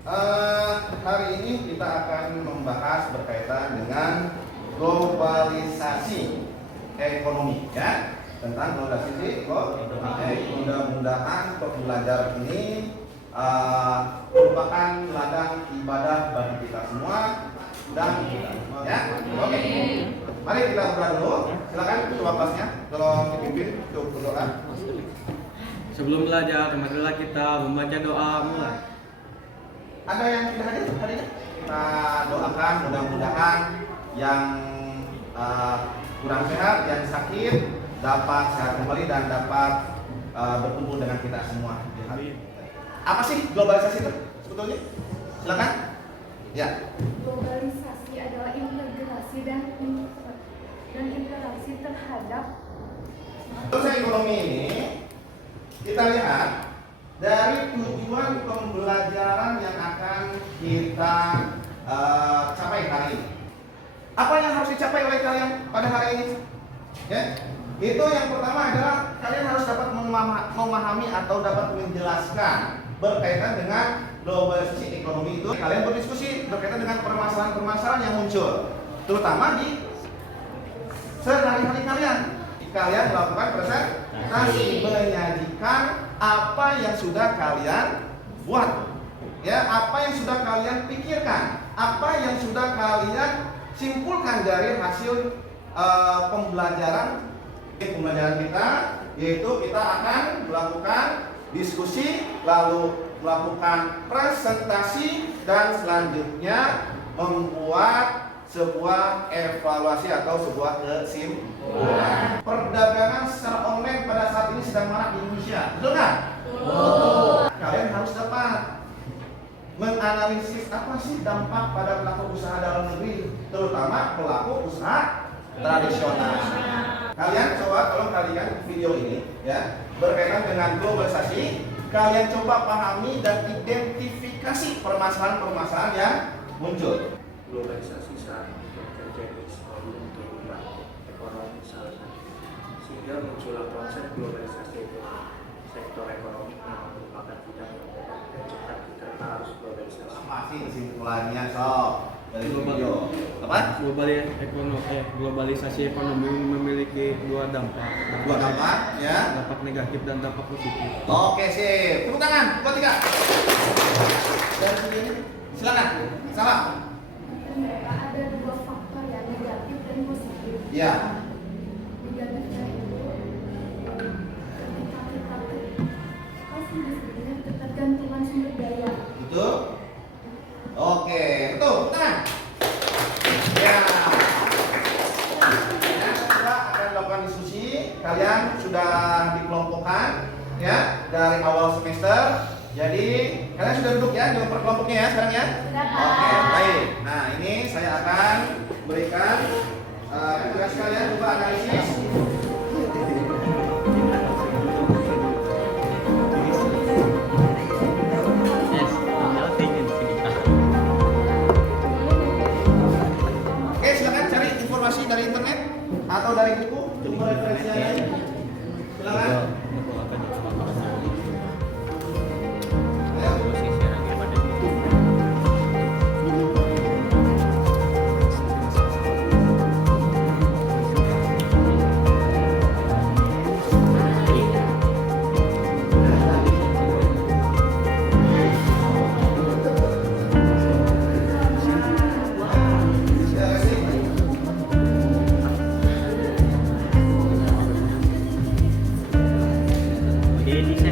Hari ini kita akan membahas berkaitan dengan globalisasi ekonomi, ya, tentang globalisasi ekonomi. Mudah-mudahan pembelajaran ini merupakan ladang ibadah bagi kita semua dan ya. Oke. Mari kita berdoa dulu. Silakan ketua kelasnya, tolong dipimpin untuk berdoa. Sebelum belajar, marilah kita membaca doa mulai. Ada yang tidak hadir hari ini? Kita doakan mudah-mudahan yang kurang sehat, yang sakit dapat sehat kembali dan dapat berkumpul dengan kita semua. Apa sih globalisasi itu sebetulnya? Silakan. Ya. Globalisasi adalah integrasi dan interaksi terhadap Terus ekonomi ini kita lihat dari tujuan pembelajaran yang akan kita capai hari ini. Apa yang harus dicapai oleh kalian pada hari ini? Ya, itu yang pertama adalah kalian harus dapat memahami atau dapat menjelaskan berkaitan dengan globalisasi ekonomi itu. Kalian berdiskusi berkaitan dengan permasalahan-permasalahan yang muncul, terutama di sehari-hari kalian. Kalian melakukan presentasi, menyajikan apa yang sudah kalian buat, ya, apa yang sudah kalian pikirkan, apa yang sudah kalian simpulkan dari hasil pembelajaran kita, yaitu kita akan melakukan diskusi, lalu melakukan presentasi, dan selanjutnya membuat sebuah evaluasi atau sebuah kesimpulan. Perdagangan secara online pada saat ini sedang marak di Indonesia, betul nggak? Betul. Kalian harus dapat menganalisis apa sih dampak pada pelaku usaha dalam negeri, terutama pelaku usaha tradisional. Kalian coba, tolong kalian video ini, ya, berkaitan dengan globalisasi. Kalian coba pahami dan identifikasi permasalahan-permasalahan yang muncul. Globalisasi saat terjadi selalu untuk ekonomi salah satu, sehingga muncullah konsep globalisasi ekonomi. Sektor ekonomi yang merupakan bidang yang bergerak dan cepat kita harus globalisasi. Masih kesimpulannya sob dari video apa? Globalisasi ekonomi memiliki dua dampak. Dua dampak, ya. Dampak negatif dan dampak positif. Oke, sip. Tepuk tangan buat tiga. Dari videonya, silakan. Salah. mereka ada dua faktor yang negatif dan positif. Ya. Negatifnya itu ketika kita sebenarnya ketergantungan sumber daya. Itu. Oke, betul. Tangan. Ya. Kita akan melakukan diskusi. Kalian sudah dikelompokkan, ya, dari awal semester. Jadi kalian sudah duduk ya di kelompoknya ya sekarang ya. Oke, baik. Nah, ini saya akan berikan tugas kalian coba analisis. Oke, silakan cari informasi dari internet atau dari buku, coba referensinya. Silakan. Jadi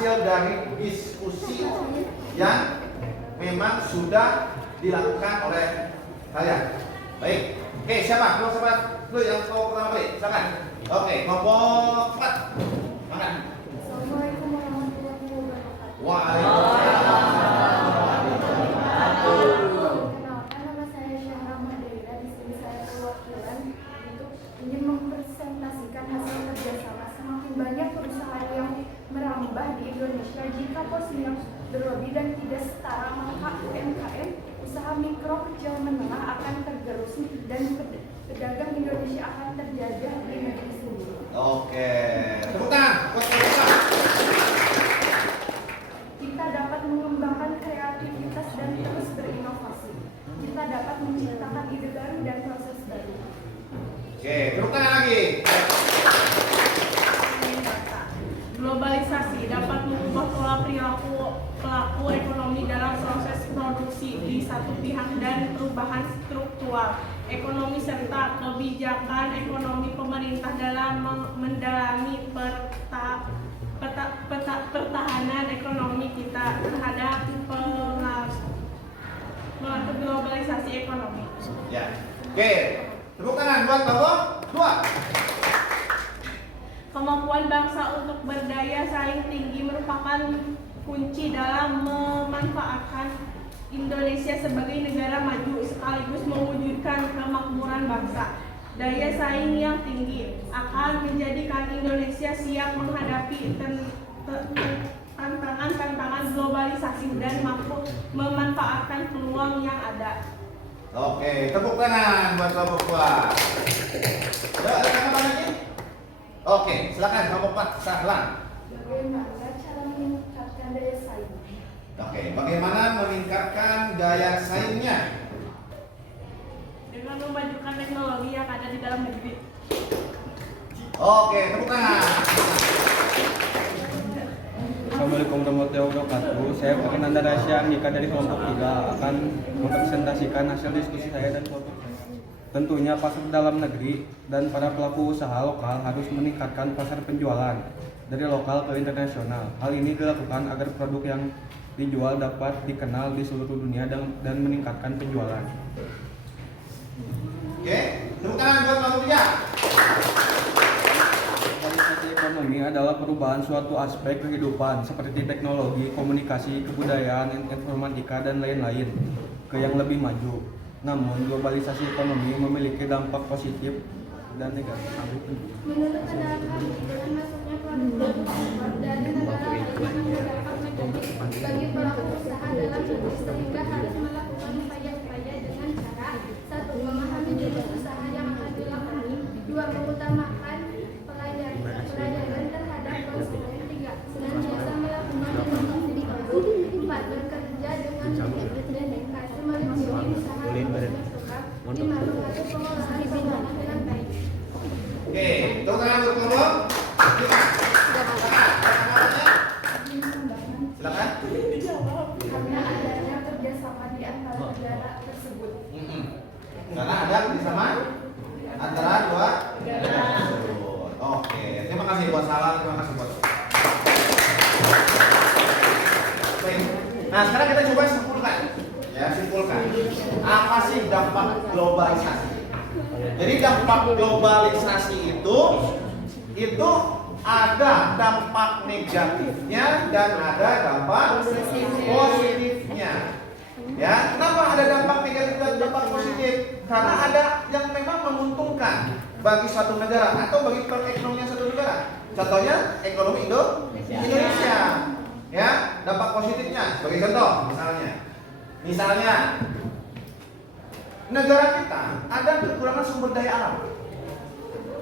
hasil dari diskusi yang memang sudah dilakukan oleh kalian. Baik. Oke, siapa? Kelompok sahabat dulu yang mau pertama kali. Silakan. Oke, kelompok 4. Makan. Assalamualaikum warahmatullahi wabarakatuh. Waalaikumsalam. Kenalkan, nama saya Syahra Madeira. Di sini saya perwakilan untuk ingin mempresentasikan hasil kerjasama. Semakin banyak perusahaan yang merambah di Indonesia, jika posnya berlebih dan tidak setara, maka UMKM, usaha mikro, kecil, menengah akan tergerus dan pedagang Indonesia akan terjajah di negeri sendiri. Oke, tepuk tangan. Kita dapat mengembangkan kreativitas dan terus berinovasi. Kita dapat menciptakan ide baru dan proses baru. Oke, tepuk tangan lagi. Globalisasi dapat mengubah pola perilaku pelaku ekonomi dalam proses produksi di satu pihak dan perubahan struktural ekonomi serta kebijakan ekonomi pemerintah dalam mendalami pertahanan ekonomi kita terhadap pelaku globalisasi ekonomi. Ya. Oke, tepuk tangan buat kelompok 2. Kemampuan bangsa untuk berdaya saing tinggi merupakan kunci dalam memanfaatkan Indonesia sebagai negara maju sekaligus mewujudkan kemakmuran bangsa. Daya saing yang tinggi akan menjadikan Indonesia siap menghadapi tantangan globalisasi dan mampu memanfaatkan peluang yang ada. Oke, tepuk tangan buat kelompok 2. Ada tanggapan lagi? Oke, silakan kelompok 4, Sahlan. Bagaimana cara meningkatkan daya saing? Oke, bagaimana meningkatkan daya saingnya? Dengan memajukan teknologi yang ada di dalam negeri. Oke, tepuk tangan. Assalamualaikum warahmatullahi wabarakatuh. Saya Fernanda Rasya Mika dari kelompok 3 akan mempresentasikan hasil diskusi saya dan kelompok saya. Tentunya pasar dalam negeri dan para pelaku usaha lokal harus meningkatkan pasar penjualan dari lokal ke internasional. Hal ini dilakukan agar produk yang dijual dapat dikenal di seluruh dunia dan meningkatkan penjualan. Oke, tepuk tangan buat kelompok 3. Globalisasi ekonomi adalah perubahan suatu aspek kehidupan seperti teknologi, komunikasi, kebudayaan, informatika, dan lain-lain ke yang lebih maju. Namun, globalisasi ekonomi memiliki dampak positif dan negatif. Menurut pendapat, dengan masuknya produk-produk impor dari negara lain akan berdampak negatif bagi pelaku usaha dalam negeri sehingga harus melakukan upaya-upaya dengan cara 1. Memahami jenis usaha yang akan dilakoni, 2. Mengutamakan pelayanan terhadap konsumen, 3. Senantiasa melakukan inovasi produk, 4. Bekerja dengan dedikasi melindungi usaha berkesukaan, 5. Mengatur pengolahan keuangan dengan baik. Oke, tepuk tangan untuk kelompok 5. Silakan. Karena adanya kerjasama di antara negara tersebut. Karena ada kerjasama antara dua negara tersebut. Oke, terima kasih buat salam, terima kasih buat. Baik. Nah, sekarang kita coba simpulkan. Ya, simpulkan. Apa sih dampak globalisasi? Jadi dampak globalisasi itu ada dampak negatifnya dan ada dampak positifnya. Ya, kenapa ada dampak negatif dan dampak positif? Karena ada yang memang menguntungkan bagi suatu negara atau bagi perekonomian suatu negara. Contohnya ekonomi Indonesia. Ya, dampak positifnya sebagai contoh misalnya negara kita ada kekurangan sumber daya alam.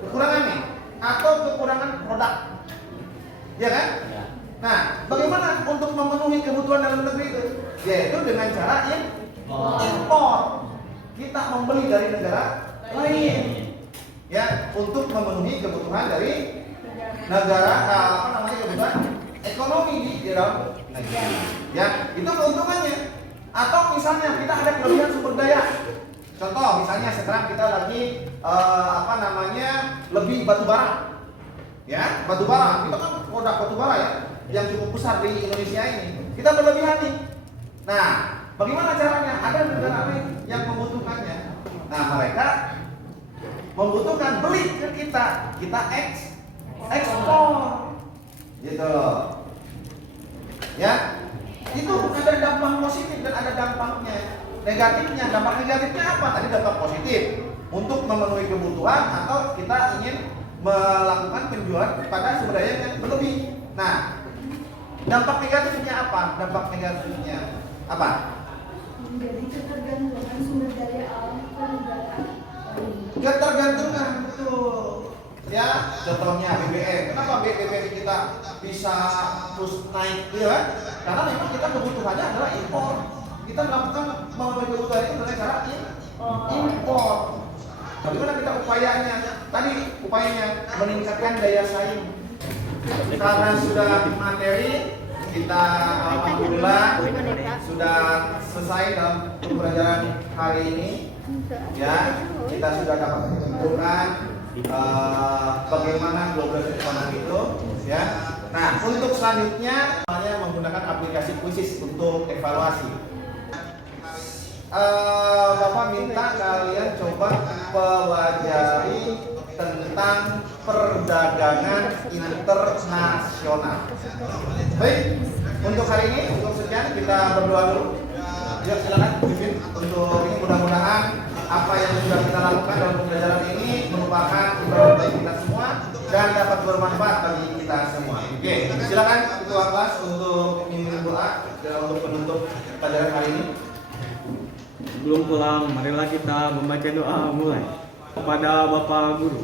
Kekurangan nih atau kekurangan produk. Ya kan? Nah, bagaimana untuk memenuhi kebutuhan dalam negeri itu? Yaitu dengan cara impor. Kita membeli dari negara lain. Ya, untuk memenuhi kebutuhan dari negara kebutuhan ekonomi di dalam negeri. Ya, itu keuntungannya. Atau misalnya kita ada kelebihan sumber daya. Contoh misalnya sekarang kita lagi lebih batu bara. Ya, batu bara. Itu kan produk batu bara ya. yang cukup besar di Indonesia ini. Kita berlebihan nih. Nah, bagaimana caranya? Ada negara lain yang membutuhkannya. Nah, mereka membutuhkan beli ke kita ekspor, gitu loh. Ya, itu ada dampak positif dan ada dampaknya negatifnya. Dampak negatifnya apa? Tadi dampak positif untuk memenuhi kebutuhan atau kita ingin melakukan penjualan pada sumber daya yang berlebih. Nah, dampak negatifnya apa? Dampak negatifnya apa? Menjadi ketergantungan sumber daya alam ke negara. Ketergantungan, betul. Ya, contohnya BBM. Kenapa BBM kita bisa terus naik, ya kan? Karena memang kita kebutuhannya adalah impor. Kita melakukan memenuhi kebutuhan itu dengan cara impor. Bagaimana kita upayanya? Tadi upayanya meningkatkan daya saing. Karena sudah materi, kita alhamdulillah sudah selesai dalam pembelajaran hari ini. Ya, kita sudah dapat menentukan bagaimana global ekonomi itu. Ya. Nah, untuk selanjutnya namanya menggunakan aplikasi Quizizz untuk evaluasi. Bapak minta kalian coba pelajari tentang perdagangan internasional. Baik, untuk hari ini, untuk sekian kita berdoa dulu. Yuk silakan pimpin untuk ini, mudah-mudahan apa yang sudah kita lakukan dalam pembelajaran ini merupakan ibadah bagi kita semua dan dapat bermanfaat bagi kita semua. Oke, silakan ketua kelas untuk memimpin doa dan untuk penutup pelajaran hari ini. Sebelum pulang, marilah kita membaca doa mulai kepada Bapak Guru.